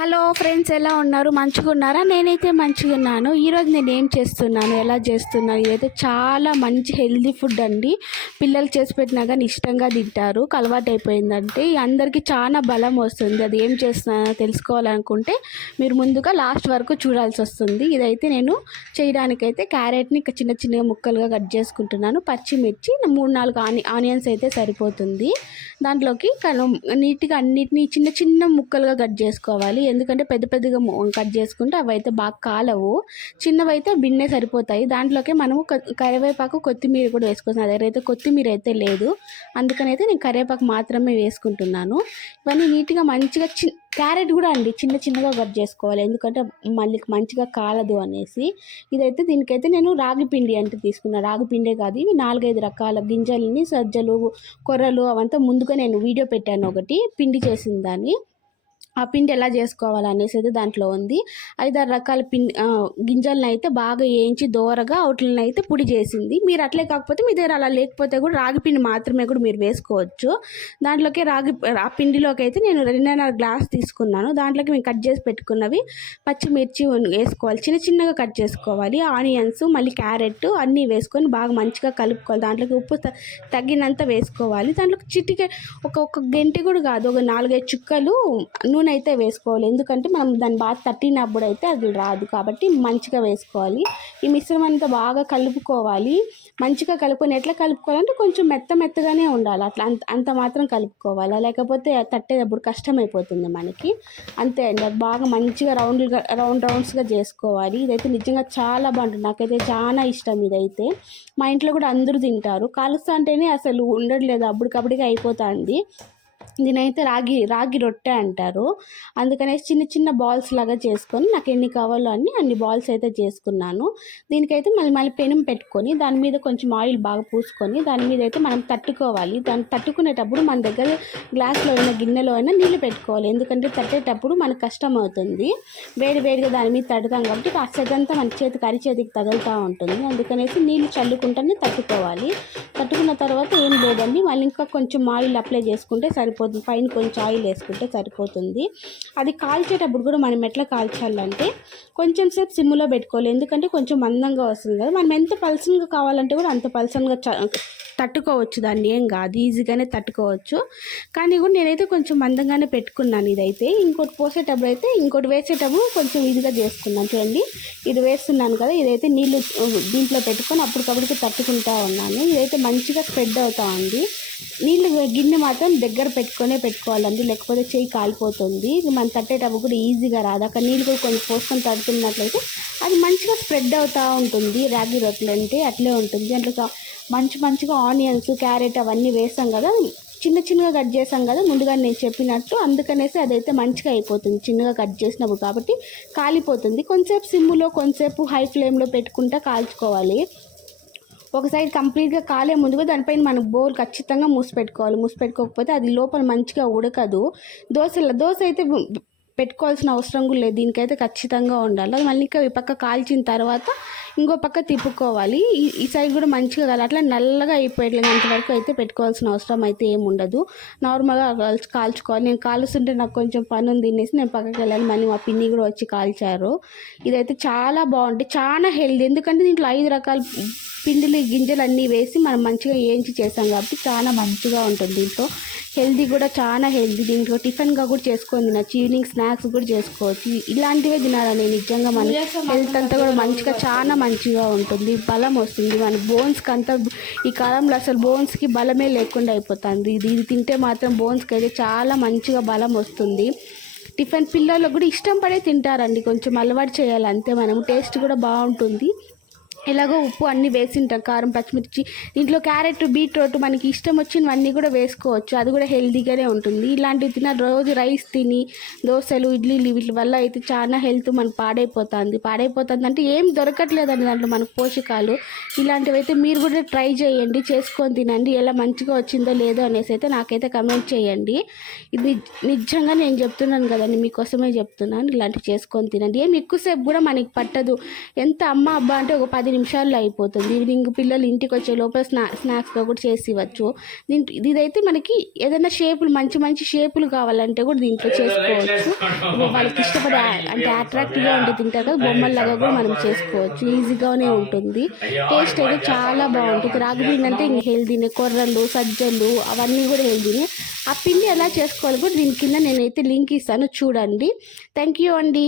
Hello friends, ఎలా ఉన్నారు? మంచిగా ఉన్నారా? నేనైతే మంచిగా ఉన్నాను. ఈరోజు నేను ఏం చేస్తున్నాను, ఎలా చేస్తున్నాను, ఇదైతే చాలా మంచి హెల్దీ ఫుడ్ అండి. పిల్లలు చేసి పెట్టినా కానీ ఇష్టంగా తింటారు. అలవాటు అయిపోయిందంటే అందరికీ చాలా బలం వస్తుంది. అది ఏం చేస్తున్నానో తెలుసుకోవాలనుకుంటే మీరు ముందుగా లాస్ట్ వరకు చూడాల్సి వస్తుంది. ఇదైతే నేను చేయడానికైతే క్యారెట్ని చిన్న చిన్నగా ముక్కలుగా కట్ చేసుకుంటున్నాను. పచ్చిమిర్చి 3-4 ఆనియన్స్ అయితే సరిపోతుంది. దాంట్లోకి నీట్గా అన్నిటినీ చిన్న చిన్న ముక్కలుగా కట్ చేసుకోవాలి. ఎందుకంటే పెద్ద పెద్దగా కట్ చేసుకుంటే అవి అయితే బాగా కాలవు. చిన్నవైతే బిన్నే సరిపోతాయి. దాంట్లోకి మనము కరివేపాకు, కొత్తిమీర కూడా వేసుకుంటున్నాను. నా దగ్గర అయితే కొత్తిమీర అయితే లేదు, అందుకని అయితే నేను కరివేపాకు మాత్రమే వేసుకుంటున్నాను. ఇవన్నీ నీట్గా మంచిగా క్యారెట్ కూడా అండి చిన్న చిన్నగా కట్ చేసుకోవాలి, ఎందుకంటే మళ్ళీ మంచిగా కాలదు అనేసి. ఇదైతే దీనికైతే నేను రాగి పిండి అంటే తీసుకున్నాను. రాగి పిండే కాదు, ఇవి 4-5 రకాల గింజలని, సజ్జలు, కొర్రలు అవంతా ముందుగా నేను వీడియో పెట్టాను ఒకటి పిండి చేసిన దాన్ని. ఆ పిండి ఎలా చేసుకోవాలనేసి అయితే దాంట్లో ఉంది. 5-6 రకాల గింజలను అయితే బాగా వేయించి దోరగా వాటిని అయితే పొడి చేసింది. మీరు అట్లే కాకపోతే మీ దగ్గర అలా లేకపోతే కూడా రాగి పిండి మాత్రమే కూడా మీరు వేసుకోవచ్చు. దాంట్లోకి ఆ పిండిలోకి అయితే నేను 2.5 గ్లాస్ తీసుకున్నాను. దాంట్లోకి మేము కట్ చేసి పెట్టుకున్నవి పచ్చిమిర్చి వేసుకోవాలి, చిన్న చిన్నగా కట్ చేసుకోవాలి. ఆనియన్స్, మళ్ళీ క్యారెట్ అన్నీ వేసుకొని బాగా మంచిగా కలుపుకోవాలి. దాంట్లోకి ఉప్పు తగినంత వేసుకోవాలి. దాంట్లోకి చిటికే ఒక గంటె కూడా కాదు, ఒక 4-5 చుక్కలు నూనె అయితే వేసుకోవాలి. ఎందుకంటే మనం దాన్ని బాగా తట్టినప్పుడు అయితే అది రాదు, కాబట్టి మంచిగా వేసుకోవాలి. ఈ మిశ్రమం అంతా బాగా కలుపుకోవాలి. మంచిగా కలుపుకొని ఎట్లా కలుపుకోవాలంటే కొంచెం మెత్తగానే ఉండాలి. అట్లా అంత మాత్రం కలుపుకోవాలి, లేకపోతే తట్టేటప్పుడు కష్టమైపోతుంది మనకి. అంతే అండి, అది బాగా మంచిగా రౌండ్స్గా చేసుకోవాలి. ఇదైతే నిజంగా చాలా బాగుంటుంది, నాకైతే చాలా ఇష్టం. ఇదైతే మా ఇంట్లో కూడా అందరూ తింటారు. కాలుస్తా అంటేనే అసలు ఉండట్లేదు, అప్పటికప్పటికి అయిపోతుంది. దీనైతే రాగి రొట్టె అంటారు. అందుకనేసి చిన్న చిన్న బాల్స్ లాగా చేసుకొని నాకు ఎన్ని కావాలో అన్ని బాల్స్ అయితే చేసుకున్నాను. దీనికైతే మళ్ళీ పెనం పెట్టుకొని దాని మీద కొంచెం ఆయిల్ బాగా పూసుకొని దాని మీద అయితే మనం తట్టుకోవాలి. దాన్ని తట్టుకునేటప్పుడు మన దగ్గర గ్లాస్లో అయినా గిన్నెలో అయినా నీళ్ళు పెట్టుకోవాలి. ఎందుకంటే తట్టేటప్పుడు మనకు కష్టం అవుతుంది. వేడిగా దాని మీద తడుతాం కాబట్టి ఆ సెగంతా మన అరిచేతికి తగులుతూ ఉంటుంది. అందుకనేసి నీళ్ళు చల్లుకుంటూనే తట్టుకోవాలి. తట్టుకున్న తర్వాత ఏం లేదండి, మళ్ళీ ఇంకా కొంచెం ఆయిల్ అప్లై చేసుకుంటే సరిపోతుంది. పైన కొంచెం ఆయిల్ వేసుకుంటే సరిపోతుంది. అది కాల్చేటప్పుడు కూడా మనం ఎట్లా కాల్చాలంటే కొంచెం సేపు సిమ్లో పెట్టుకోవాలి. ఎందుకంటే కొంచెం మందంగా వస్తుంది కదా, మనం ఎంత పల్సన్గా కావాలంటే కూడా అంత పల్సన్గా తట్టుకోవచ్చు. దాన్ని ఏం కాదు, ఈజీగానే తట్టుకోవచ్చు. కానీ కూడా నేనైతే కొంచెం మందంగానే పెట్టుకున్నాను. ఇదైతే ఇంకోటి వేసేటప్పుడు కొంచెం ఇదిగా చేసుకున్నాను. చూడండి, ఇది వేస్తున్నాను కదా, ఇదైతే నీళ్ళు దీంట్లో పెట్టుకొని అప్పటికప్పటికి తట్టుకుంటూ ఉన్నాను. ఇదైతే మంచిగా స్ప్రెడ్ అవుతా ఉంది. నీళ్ళు గిన్నె మాత్రం దగ్గర పెట్టుకోవాలండి, లేకపోతే చెయ్యి కాలిపోతుంది. ఇది మనం తట్టేటప్పుడు కూడా ఈజీగా రాదు. అక్కడ నీళ్ళు కూడా కొంచెం పోసుకొని తడుతున్నట్లయితే అది మంచిగా స్ప్రెడ్ అవుతూ ఉంటుంది. రాగి రొట్టెలు అంటే అట్లే ఉంటుంది. దాంట్లో మంచిగా ఆనియన్స్, క్యారెట్ అవన్నీ వేసాం కదా, చిన్నగా కట్ చేసాం కదా ముందుగా నేను చెప్పినట్టు. అందుకనేసి అదైతే మంచిగా అయిపోతుంది చిన్నగా కట్ చేసినప్పుడు, కాబట్టి కాలిపోతుంది. కొంచెంసేపు సిమ్లో, కొంచెంసేపు హై ఫ్లేమ్లో పెట్టుకుంటా కాల్చుకోవాలి. ఒక సైడ్ కంప్లీట్గా కాలే ముందుగా దానిపైన మనం బౌల్ ఖచ్చితంగా మూసిపెట్టుకోవాలి. మూసిపెట్టుకోకపోతే అది లోపల మంచిగా ఉడకదు. దోశ అయితే పెట్టుకోవాల్సిన అవసరం కూడా లేదు, దీనికైతే ఖచ్చితంగా ఉండాలి. అది మళ్ళీ ఇంకా ఈ పక్క కాల్చిన తర్వాత ఇంకో పక్క తిప్పుకోవాలి. ఈ సైడ్ కూడా మంచిగా కాదు, అట్లా నల్లగా అయిపోయేట్లేదు అంతవరకు అయితే పెట్టుకోవాల్సిన అవసరం అయితే ఏముండదు. నార్మల్గా కాల్చుకోవాలి. నేను కాలుస్తుంటే నాకు కొంచెం పని ఉంది తినేసి నేను పక్కకి వెళ్ళాలి. మళ్ళీ మా పిన్ని కూడా వచ్చి కాల్చారు. ఇదైతే చాలా బాగుంటుంది, చాలా హెల్దీ. ఎందుకంటే దీంట్లో 5 రకాల గింజలు అన్నీ వేసి మనం మంచిగా వేయించి చేసాం కాబట్టి చాలా మంచిగా ఉంటుంది. దీంట్లో హెల్దీ కూడా చాలా హెల్దీ. దీంట్లో టిఫిన్గా కూడా చేసుకొని తినచ్చు, ఈవినింగ్ స్నాక్స్ కూడా చేసుకోవచ్చు. ఇలాంటివే తినాలని నిజంగా మన హెల్త్ అంతా కూడా మంచిగా చాలా మంచిగా ఉంటుంది. బలం వస్తుంది మన బోన్స్కి అంతా. ఈ కాలంలో అసలు బోన్స్కి బలమే లేకుండా అయిపోతుంది. ఇది తింటే మాత్రం బోన్స్కి అయితే చాలా మంచిగా బలం వస్తుంది. టిఫిన్ పిల్లలకు కూడా ఇష్టం పడే తింటారండి, కొంచెం అలవాటు చేయాలి అంతే. మనము టేస్ట్ కూడా బాగుంటుంది. ఎలాగో ఉప్పు అన్నీ వేసింటాం, కారం, పచ్చిమిర్చి. దీంట్లో క్యారెట్, బీట్రూట్ మనకి ఇష్టం వచ్చినవన్నీ కూడా వేసుకోవచ్చు, అది కూడా హెల్తీగానే ఉంటుంది. ఇలాంటివి రోజు రైస్ తిని దోశలు, ఇడ్లీలు వీటి వల్ల అయితే చాలా హెల్త్ మనకు పాడైపోతుంది అంటే ఏం దొరకట్లేదండి దాంట్లో మనకు పోషకాలు. ఇలాంటివి అయితే మీరు కూడా ట్రై చేయండి, చేసుకొని తినండి. ఎలా మంచిగా వచ్చిందో లేదో అనేసి అయితే నాకైతే కమెంట్ చేయండి. ఇది నిజంగా నేను చెప్తున్నాను కదండి, మీకోసమే చెప్తున్నాను. ఇలాంటివి చేసుకొని తినండి, ఏం ఎక్కువసేపు కూడా మనకి పట్టదు. ఎంత అమ్మ అబ్బా అంటే ఒక 10 నిమిషాల్లో అయిపోతుంది. ఈవినింగ్ పిల్లలు ఇంటికి వచ్చే లోపల స్నాక్స్గా కూడా చేసి ఇవ్వచ్చు. ఇదైతే మనకి ఏదైనా షేపులు మంచి షేపులు కావాలంటే కూడా దీంట్లో చేసుకోవచ్చు. వాళ్ళకి ఇష్టపడే అంటే అట్రాక్టివ్గా ఉంటే తింటారు కదా, బొమ్మల్లాగా కూడా మనం చేసుకోవచ్చు. ఈజీగానే ఉంటుంది. టేస్ట్ అయితే చాలా బాగుంటుంది. రాగి పిండి అంటే ఇంక హెల్దీనే, కొర్రలు సజ్జలు అవన్నీ కూడా హెల్దీనే. ఆ పిండి ఎలా చేసుకోవాలి కూడా దీని కింద నేనైతే లింక్ ఇస్తాను, చూడండి. థ్యాంక్ యూ అండి.